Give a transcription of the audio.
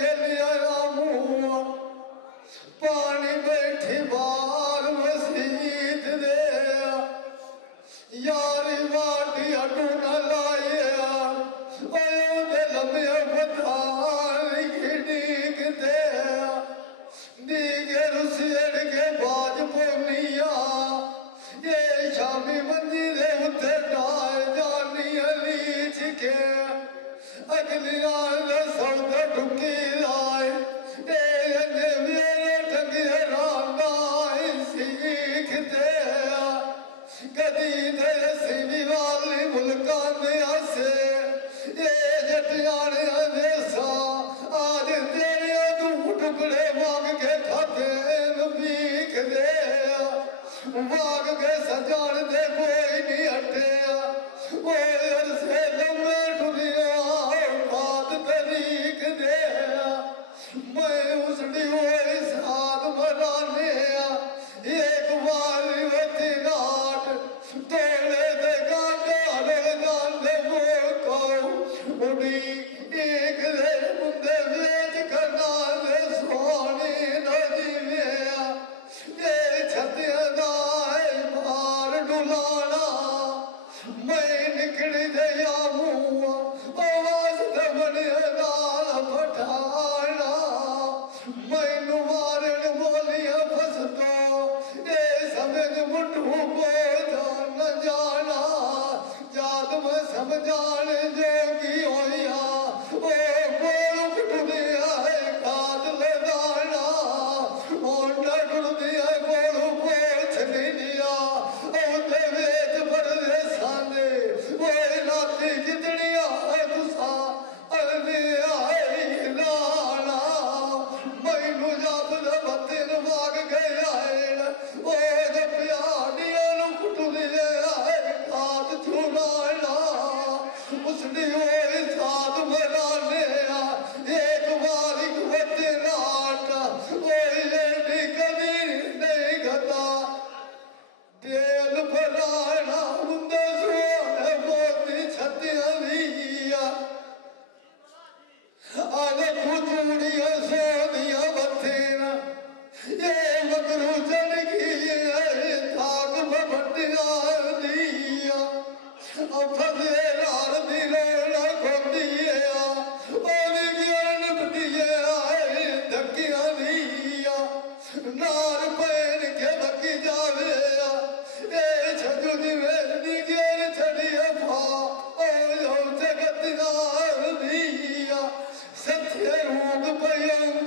के लिया मुँह पानी बैठी बाल मसीत दे यारी वाटी अटू न लाए लम्बे बतार डीक दे दीगे रुसियड़ के बाज पोनिया ये शामी मंजी दे उत्ते डाल जानी अलीच के अगलिया सौदा ढुकी लाए मेरे ठगी रांदा सीख दे कदी दे सीवी वाली मुल्का में आसे ये जटियाने देसा आज तेरे दू टुकड़े मांग के खाते भीख दे मांग के सजान दे कोई नहीं हटे से लम्बे टुरिया बात तरीक दे मैं उसकी हुई साथ मनाने एक बारी वती नाट तोड़े दे गांडे गांडे वो उड़ी एक दे मुंदे वेच करना दे सोनी नदी में ये छतिया दाए मार डुलाना मैं निकली दया मुँह आवाज ते बने नाल पठाना मैनू मारन बोलिया फस तो ये समझ मुठू को जान जाना जात में समझान जोगी होया ओ कोल कुटदिया है काट ले दाना ओंडा टुरदिया कोल पोछ नहीं दिया ओंदे वेच परदे साने ओए नाती कितनिया तुसा अरदे आए लाना मैनू जात दे बत्तिन माग गया है ओ प्यानिया नू कुटदिया है काट छुलाना उसने ओए साथ मराने एक बारी कुत्ते नाटा ओए ये कभी नहीं गता तेल भराना मुंदे सोने मोती छतिया लिया आगे खुचूड़िया सोनिया बत्तीना ये मगरू चढ़ गई थाक में भट्टिया दिया फसे नार दी रोना खोदिया ओदी ज्ञान पटिया धक्किया दिया नार पैन के बकी जावे ए छजू दी वेदी ज्ञान छड़िया फा ओ जगत नार दिया सत्य रूप पयंग